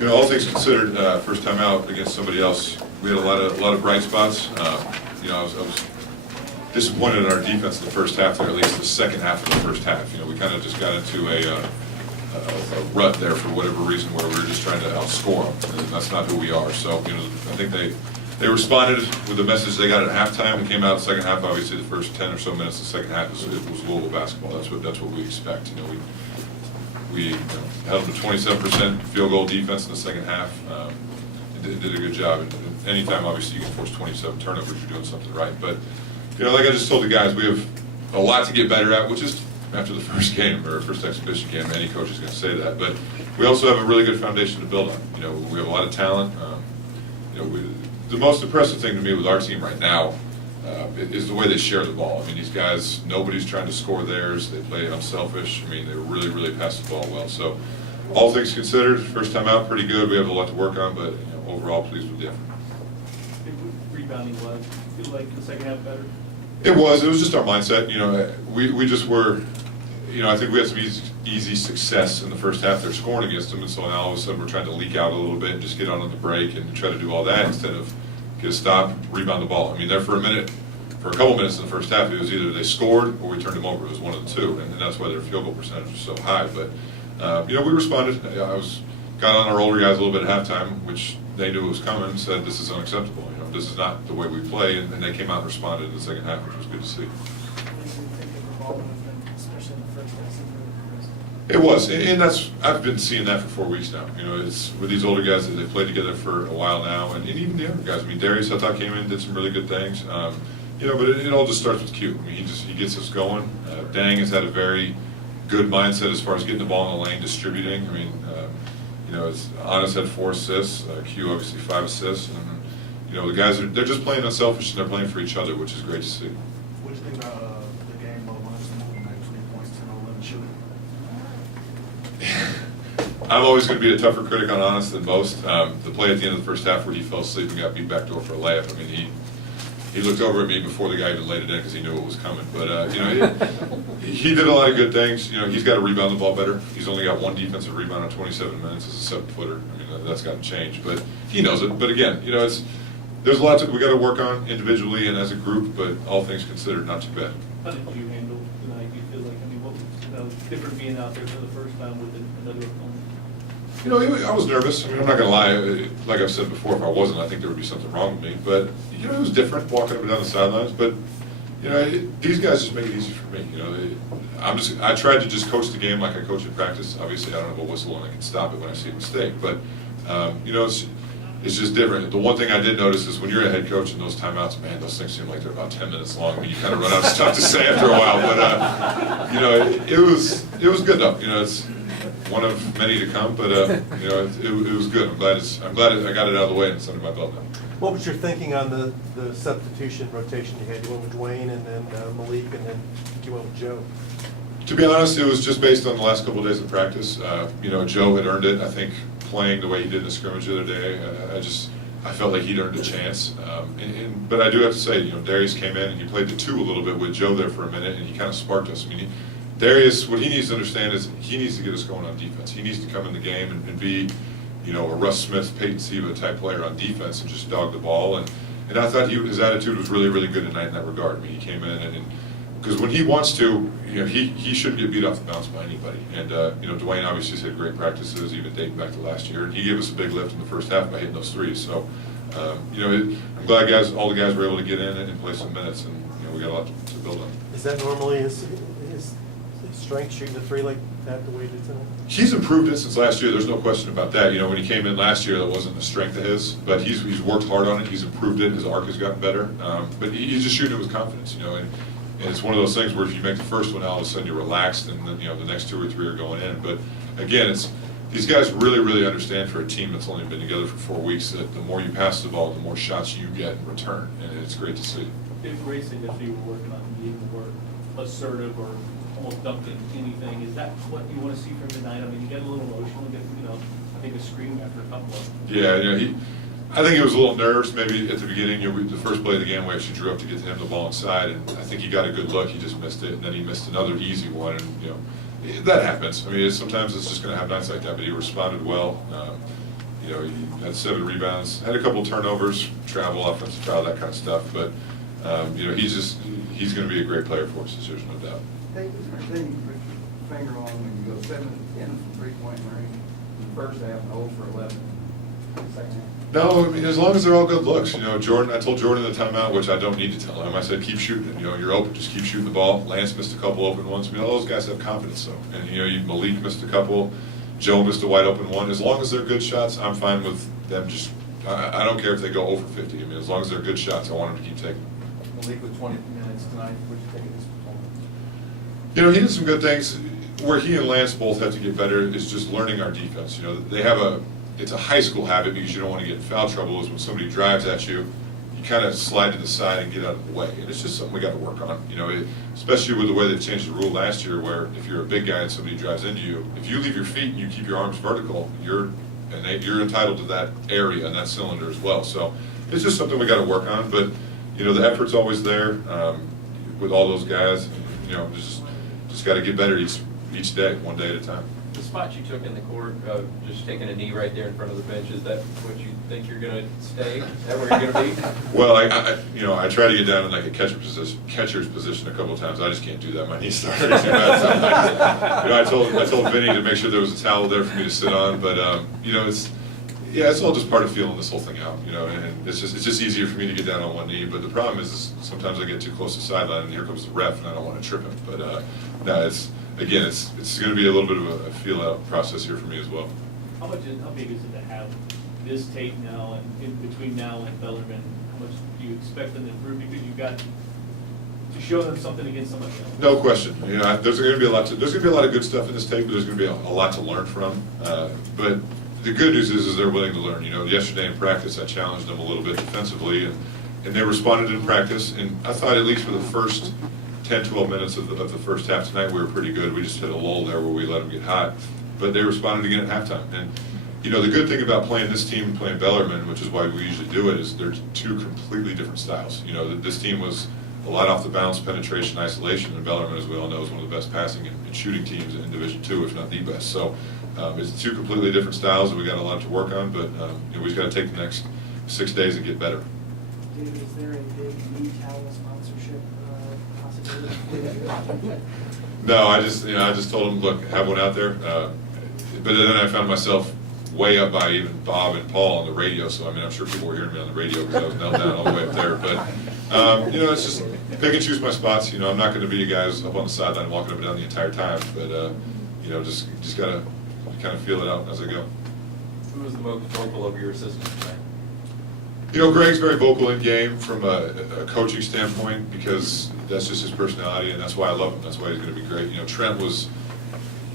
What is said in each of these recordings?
You know, all things considered, first time out against somebody else, we had a lot of bright spots. You know, I was disappointed in our defense in the first half, or at least the second half of the first half. You know, we kind of just got into a rut there for whatever reason, where we were just trying to outscore them, and that's not who we are. So, you know, I think they responded with the message they got at halftime and came out in the second half. Obviously, the first 10 or so minutes of the second half was Louisville basketball. That's what we expect. You know, we held them to 27% field goal defense in the second half. And did a good job. And anytime, obviously, you can force 27 turnovers, you're doing something right. But, you know, like I just told the guys, we have a lot to get better at, which is after the first game or first exhibition game. Any coach is going to say that. But we also have a really good foundation to build on. You know, we have a lot of talent. You know, the most impressive thing to me with our team right now is the way they share the ball. I mean, these guys, nobody's trying to score theirs. They play unselfish. I mean, they really pass the ball well. So, all things considered, first time out, pretty good. We have a lot to work on, but you know, overall, pleased with the effort. Rebounding was, feel like the second half better? It was just our mindset. You know, we just were, you know, I think we had some easy success in the first half. They're scoring against them, and so now all of a sudden we're trying to leak out a little bit and just get on the break and try to do all that instead of get a stop, rebound the ball. I mean, there for a couple minutes in the first half, it was either they scored or we turned them over. It was one of the two, and that's why their field goal percentage was so high. But you know, we responded. Got on our older guys a little bit at halftime, which they knew was coming, and said this is unacceptable. You know, this is not the way we play, and they came out and responded in the second half, which was good to see. It was, and that's, I've been seeing that for 4 weeks now. You know, it's with these older guys that they've played together for a while now, and even the other guys. I mean, Darius, I thought, came in, did some really good things. You know, but it all just starts with Q. I mean, he gets us going. Dang has had a very good mindset as far as getting the ball in the lane, distributing. I mean, you know, it's Honest had 4 assists, Q obviously 5 assists, and you know, the guys they're just playing unselfish and they're playing for each other, which is great to see. What do you think about the game of Honest moving like 20 points, 10 or 11 shooting? I'm always going to be a tougher critic on Honest than most. The play at the end of the first half where he fell asleep and got beat backdoor for a layup. I mean, he looked over at me before the guy even laid it in because he knew it was coming. But you know, he did a lot of good things. You know, he's got to rebound the ball better. He's only got 1 defensive rebound in 27 minutes as a 7-footer. I mean, that's got to change. But he knows it. But again, you know, there's a lot we got to work on individually and as a group. But all things considered, not too bad. How did you handle tonight? Do you feel like, I mean, what was different being out there for the first time with another opponent? You know, I was nervous. I mean, I'm not going to lie. Like I've said before, if I wasn't, I think there would be something wrong with me. But, you know, it was different walking up and down the sidelines. But, you know, these guys just make it easy for me. You know, I tried to just coach the game like I coach in practice. Obviously, I don't have a whistle and I can stop it when I see a mistake. But, you know, it's just different. The one thing I did notice is when you're a head coach in those timeouts, man, those things seem like they're about 10 minutes long. I mean, you kind of run out of stuff to say after a while. But, you know, it was good though. You know, it's one of many to come, but you know, it was good. I'm glad I got it out of the way and it's under my belt now. What was your thinking on the substitution rotation you had? You went with Dwayne and then Malik, and then you went with Joe. To be honest, it was just based on the last couple of days of practice. You know, Joe had earned it. I think playing the way he did in the scrimmage the other day, I felt like he'd earned a chance. But I do have to say, you know, Darius came in and he played the 2 a little bit with Joe there for a minute, and he kind of sparked us. I mean, Darius, what he needs to understand is he needs to get us going on defense. He needs to come in the game and be, you know, a Russ Smith, Peyton Siva type player on defense and just dog the ball. And I thought his attitude was really good tonight in that regard. I mean, he came in and because when he wants to, you know, he shouldn't get beat off the bounce by anybody. And you know, Dwayne obviously had great practices, even dating back to last year. And he gave us a big lift in the first half by hitting those 3s. So, you know, I'm glad all the guys were able to get in and play some minutes, and you know, we got a lot to build on. Is that normally his strength, shooting the 3 like that the way he did tonight? He's improved it since last year. There's no question about that. You know, when he came in last year, that wasn't a strength of his, but he's worked hard on it. He's improved it. His arc has gotten better. But he's just shooting it with confidence. You know, and it's one of those things where if you make the first one, all of a sudden you're relaxed, and then, you know, the next 2 or 3 are going in. But again, these guys really understand for a team that's only been together for 4 weeks that the more you pass the ball, the more shots you get in return, and it's great to see. If racing that you were working on being more assertive or almost dumped in anything, is that what you want to see from tonight? I mean, you get a little emotional, you know, I think a scream after a couple of them. Yeah, you know, I think he was a little nervous maybe at the beginning. You know, the first play of the game, we actually drew up to get to him the ball inside, and I think he got a good look. He just missed it, and then he missed another easy one. And you know, That happens. I mean, sometimes it's just going to have nights like that, but he responded well. You know, he had 7 rebounds, had a couple turnovers, travel, offensive foul, that kind of stuff. But you know, he's going to be a great player for us. There's no doubt. Hey, is there anything you put your finger on when you go 7 of 10 from 3-point range in the first half and 0 for 11 in the second half? No, I mean, as long as they're all good looks. You know, Jordan, I told Jordan in the timeout, which I don't need to tell him, I said, keep shooting it. You know, you're open, just keep shooting the ball. Lance missed a couple open ones. I mean, all those guys have confidence, though. And, you know, Malik missed a couple. Joe missed a wide open one. As long as they're good shots, I'm fine with them just, I don't care if they go over 50. I mean, as long as they're good shots, I want them to keep taking them. Malik with 20 minutes tonight, what do you think of his performance? You know, he did some good things. Where he and Lance both have to get better is just learning our defense. You know, they have it's a high school habit because you don't want to get in foul trouble, is when somebody drives at you, you kind of slide to the side and get out of the way. And it's just something we got to work on. You know, especially with the way they changed the rule last year, where if you're a big guy and somebody drives into you, if you leave your feet and you keep your arms vertical, you're entitled to that area and that cylinder as well. So it's just something we got to work on. But you know, the effort's always there with all those guys. You know, just got to get better each day, one day at a time. The spot you took in the court, just taking a knee right there in front of the bench, is that what you think you're going to stay? Is that where you're going to be? Well, I try to get down in like a catcher's position a couple of times. I just can't do that. My knees start hurting too bad sometimes. You know, I told Vinny to make sure there was a towel there for me to sit on, but you know, it's all just part of feeling this whole thing out. You know, and it's just easier for me to get down on one knee. But the problem is sometimes I get too close to the sideline, and here comes the ref, and I don't want to trip him. But no, it's going to be a little bit of a feel-out process here for me as well. How big is it to have this tape now, and in between now and Bellarmine, how much do you expect them to improve? Because you've got to show them something against somebody else. No question. You know, there's going to be a lot of good stuff in this tape, but there's going to be a lot to learn from. But the good news is they're willing to learn. You know, yesterday in practice, I challenged them a little bit defensively, and they responded in practice. And I thought at least for the first 10, 12 minutes of the first half tonight, we were pretty good. We just hit a lull there where we let them get hot. But they responded again at halftime. And, you know, the good thing about playing this team and playing Bellarmine, which is why we usually do it, is they're 2 completely different styles. You know, this team was a lot off the bounce, penetration, isolation, and Bellarmine, as we all know, is one of the best passing and shooting teams in Division II, if not the best. So it's 2 completely different styles, and we got a lot to work on, but you know, we've got to take the next 6 days and get better. David, is there a big knee towel sponsorship possibility? No, I just told them, look, have one out there. But then I found myself way up by even Bob and Paul on the radio. So I mean, I'm sure people were hearing me on the radio because I was knelt down all the way up there. But you know, it's just pick and choose my spots. You know, I'm not going to be a guy who's up on the sideline walking up and down the entire time. But you know, just gotta kind of feel it out as I go. Who was the most vocal of your assistants tonight? You know, Greg's very vocal in game from a coaching standpoint because that's just his personality, and that's why I love him. That's why he's going to be great. You know, Trent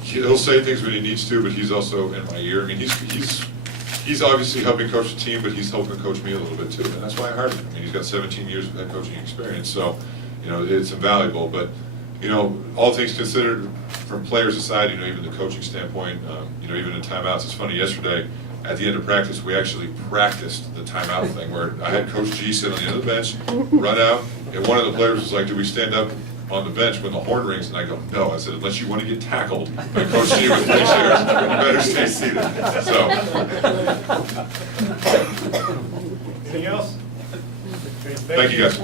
he'll say things when he needs to, but he's also in my ear. I mean, he's obviously helping coach the team, but he's helping coach me a little bit too, and that's why I hired him. I mean, he's got 17 years of head coaching experience, so you know, it's invaluable. But you know, all things considered, from players aside, you know, even the coaching standpoint, you know, even in timeouts, it's funny. Yesterday, at the end of practice, we actually practiced the timeout thing where I had Coach G sit on the end of the bench, run out, and one of the players was like, "Do we stand up on the bench when the horn rings?" And I go, "No." I said, "Unless you want to get tackled by Coach G with 3 chairs, you better stay seated." So. Anything else? Thank you, guys.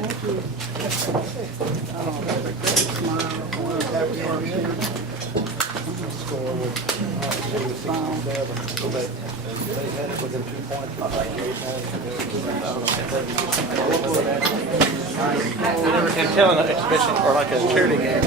And telling an exhibition or like a charity game,